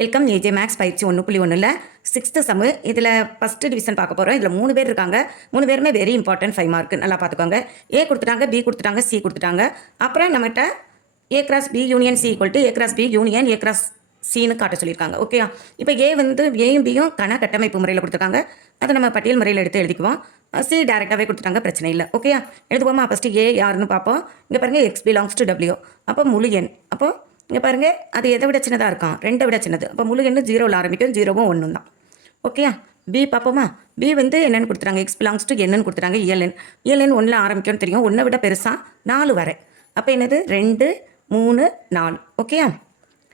Welcome AJ maths பயிற்சி 1.1ல் 6th சம்மு. இதில் first division பார்க்க போகிறோம். இதில் 3 பேர் இருக்காங்க. 3 பேருமே வெரி இம்பார்ட்டன்ட் 5 மார்க். நல்லா பார்த்துக்கோங்க. ஏ கொடுத்துட்டாங்க, பி கொடுத்துட்டாங்க, சி கொடுத்துட்டாங்க. அப்புறம் நம்மகிட்ட A cross B union C equal to A cross B union A cross சின்னு காட்ட சொல்லியிருக்காங்க. ஓகே, இப்போ ஏ வந்து ஏயும் பியும் கட்டமைப்பு முறையில் கொடுத்துருக்காங்க. அதை நம்ம பட்டியல் முறையில் எடுத்து எழுதிக்குவோம். சி டேரெக்டாகவே கொடுத்துட்டாங்க, பிரச்சனை இல்லை. ஓகே, எழுதுவோமா? ஃபஸ்ட்டு ஏ யாருன்னு பார்ப்போம். இங்கே பாருங்கள், எக்ஸ் பிலாங்ஸ் டு டபிள்யூ. அப்போ முழு எண். அப்போ இங்கே பாருங்கள், அது எதை விட சின்னதாக இருக்கும்? 2 விட சின்னது. அப்போ முழு எண்ணு 0ல் ஆரம்பிக்கும், 0வும் 1 தான். ஓகேயா? பி பார்ப்போமா? பி வந்து என்னென்னு கொடுத்துறாங்க? எக்ஸ் பிலாங்ஸ் டு என்னன்னு கொடுத்துறாங்க, இஎல்என். இஎல்என் 1ல் ஆரம்பிக்கும்னு தெரியும். 1 விட பெருசாக 4 வரை. அப்போ என்னது? 2 3 4. ஓகேயா?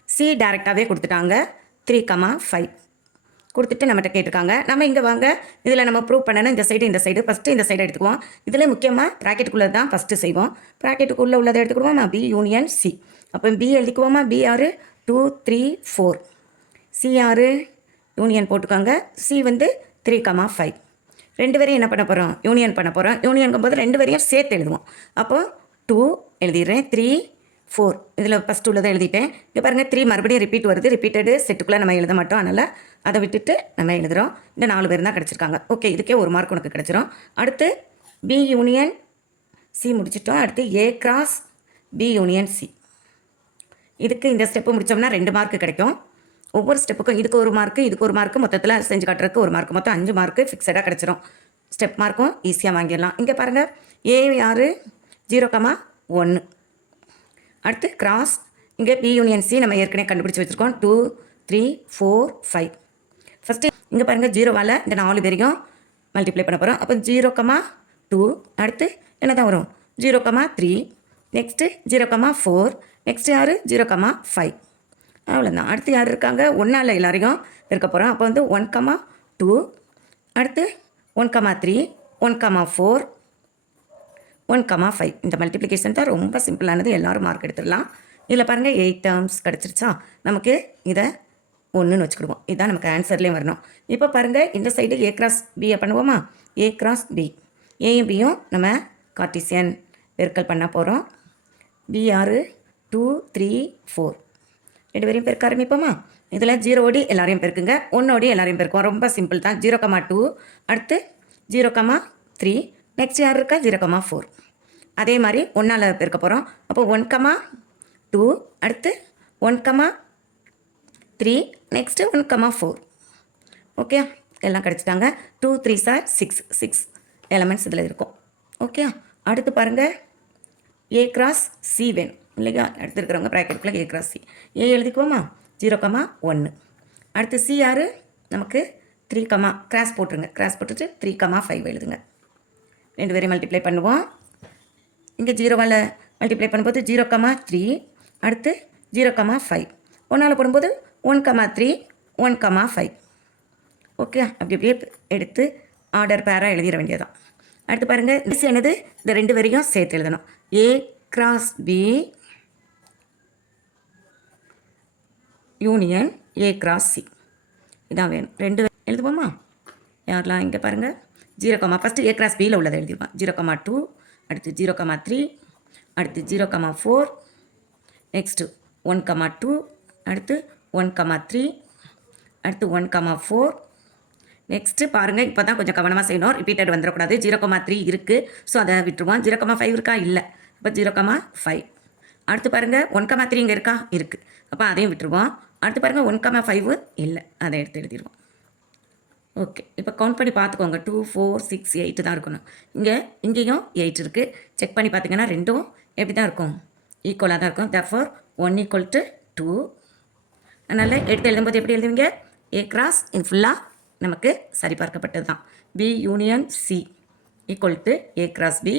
சி டேரெக்டாகவே கொடுத்துட்டாங்க, 3,5 கொடுத்துட்டு நம்மகிட்ட கேட்டிருக்காங்க. நம்ம இங்கே வாங்க, இதில் நம்ம ப்ரூவ் பண்ணணும். இந்த சைடு ஃபஸ்ட்டு இந்த சைடு எடுத்துக்குவோம். இதில் முக்கியமாக ப்ராக்கெட்டுக்குள்ளே தான் ஃபஸ்ட்டு செய்வோம். ப்ராக்கெட்டுக்குள்ளே உள்ளதை எடுத்துக்கிடுவோமா? B union C. அப்போ பி எழுதிக்குவோமா? பி ஆறு 2 3 4. சி ஆறு யூனியன் போட்டுக்கோங்க. சி வந்து 3,5. 2 பேரையும் என்ன பண்ண போகிறோம்? யூனியன் பண்ண போகிறோம். யூனியனுக்கும் போது 2 பேரையும் சேர்த்து எழுதுவோம். அப்போது 2 எழுதிடுறேன், 3 4. இதில் ஃபஸ்ட்டு உள்ளதை எழுதிட்டேன். இங்கே பாருங்கள், 3 மறுபடியும் ரிப்பீட் வருது. ரிப்பீட்டடு செட்டுக்குள்ளே நம்ம எழுத மாட்டோம். அதனால் அதை விட்டுட்டு நம்ம எழுதுகிறோம். இந்த 4 பேர் தான் கிடச்சிருக்காங்க. ஓகே, இதுக்கே 1 மார்க் உனக்கு கிடச்சிரும். அடுத்து பி யூனியன் சி முடிச்சிட்டோம். அடுத்து A cross B union C. இதுக்கு இந்த ஸ்டெப்பு முடித்தோம்னா 2 மார்க்கு கிடைக்கும். ஒவ்வொரு ஸ்டெப்புக்கும் இதுக்கு 1 மார்க்கு, இதுக்கு 1 மார்க்கு, மொத்தத்தில் செஞ்சு காட்டுறதுக்கு 1 மார்க்கு, மொத்தம் 5 மார்க்கு ஃபிக்ஸடாக கிடச்சிரும். ஸ்டெப் மார்க்கும் ஈஸியாக வாங்கிடலாம். இங்கே பாருங்கள், ஏ ஆறு 0,1. அடுத்து கிராஸ், இங்கே பி யூனியன் சி நம்ம ஏற்கனவே கண்டுபிடிச்சி வச்சுருக்கோம். 2 3 4 5. ஃபஸ்ட்டு இங்கே பாருங்கள், 0வால் இந்த 4 பேரையும் மல்டிப்ளை பண்ண போகிறோம். அப்போ 0,2. அடுத்து என்ன தான் வரும்? 0,3. நெக்ஸ்ட்டு 0,4. நெக்ஸ்ட் யார்? 0,5. அவ்வளோதான். அடுத்து யார் இருக்காங்க? 1ஆல் எல்லாரையும் இருக்க போகிறோம். அப்போ வந்து 1,2. அடுத்து 1,3 1,4 1,5. இந்த மல்டிப்ளிகேஷன் தான் ரொம்ப சிம்பிளானது. எல்லோரும் மார்க் எடுத்துடலாம். இதில் பாருங்கள், 8 டேர்ம்ஸ் கிடச்சிருச்சா? நமக்கு இதை 1ன்னு வச்சுக்கிடுவோம். இதுதான் நமக்கு ஆன்சர்லேயும் வரணும். இப்போ பாருங்கள், இந்த சைடு ஏ கிராஸ் பியை பண்ணுவோமா? A cross B. ஏயும் பியும் நம்ம கார்ட்டீசியன் பெருக்கல் பண்ண போகிறோம். பி ஆறு 2 3 4. 2 பேரையும் பெருக்க ஆரம்பிப்போமா? இதில் 0ஓடி எல்லாரையும் பெருக்குங்க, 1ஓடி எல்லாரையும் பெருக்குவோம். ரொம்ப சிம்பிள் தான். 0,2. அடுத்து 0,3. நெக்ஸ்ட் யார் இருக்கா? 0,4. அதே மாதிரி 1ஆல் பெருக்க போகிறோம். அப்போ 1,2. அடுத்து 1,3. நெக்ஸ்ட்டு 1,4. ஓகே, எல்லாம் கிடச்சிட்டாங்க. 2 3s are 6 எலமெண்ட்ஸ் இதில் இருக்கும். ஓகே, அடுத்து பாருங்கள், ஏ கிராஸ் சி வேணும் இல்லையா? எடுத்துருக்கிறவங்க ப்ராக்கெட்டுக்குள்ளே ஏ கிராஸ் சி. ஏ எழுதிக்குவோமா? 0,1. அடுத்து சி யார்? நமக்கு 3, கிராஸ் போட்டுருங்க. கிராஸ் போட்டுட்டு 3,5 எழுதுங்க. 2 பேரையும் மல்டிப்ளை பண்ணுவோம். இங்கே 0வால் மல்டிப்ளை பண்ணும்போது 0,3. அடுத்து 0,5. 1ஆல் போடும்போது 1,3 1,5. ஓகே, அப்படி அப்படியே எடுத்து ஆர்டர் பேராக எழுதிட வேண்டியதான். அடுத்து பாருங்கள், இது என்னது? இந்த 2 பேரையும் சேர்த்து எழுதணும். A cross B union A cross C. இதான் வேணும். 2 எழுதுவோமா? யாரெல்லாம் இங்கே பாருங்கள், 0, ஃபஸ்ட்டு ஏ கிராஸ் பியில் உள்ளதை எழுதிடுவோம். 0,2. அடுத்து 0,3. அடுத்து 0,4. நெக்ஸ்ட்டு 1,2. அடுத்து 1,3. அடுத்து 1,4. நெக்ஸ்ட்டு பாருங்கள், இப்போ தான் கொஞ்சம் கவனமாக செய்யணும். ரிப்பீட்டட் வந்துடக்கூடாது. 0,3 இருக்குது, ஸோ அதை விட்டுருவோம். 0,5 இருக்கா? இல்லை. அப்போ 0,5. அடுத்து பாருங்கள், 1,3 இங்கே இருக்கா? இருக்குது. அப்போ அதையும் விட்டுருவோம். அடுத்து பாருங்கள், 1,5 இல்லை, அதை எடுத்து எழுதிடுவோம். ஓகே, இப்போ கவுண்ட் பண்ணி பார்த்துக்கோங்க. 2 4 6 8 தான் இருக்கணும். இங்கேயும் 8 இருக்குது. செக் பண்ணி பார்த்தீங்கன்னா 2ம் எப்படி தான் இருக்கும்? ஈக்குவலாக தான் இருக்கும். therefore 1 = 2. அதனால் எடுத்து எழுதும்போது எப்படி எழுதுவீங்க? ஏ கிராஸ் இது ஃபுல்லாக நமக்கு சரிபார்க்கப்பட்டது தான். B union C equal to A cross B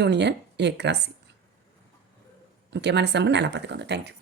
union A cross C. முக்கியமான சம்மு நல்லா பார்த்துக்கோங்க. தேங்க்யூ.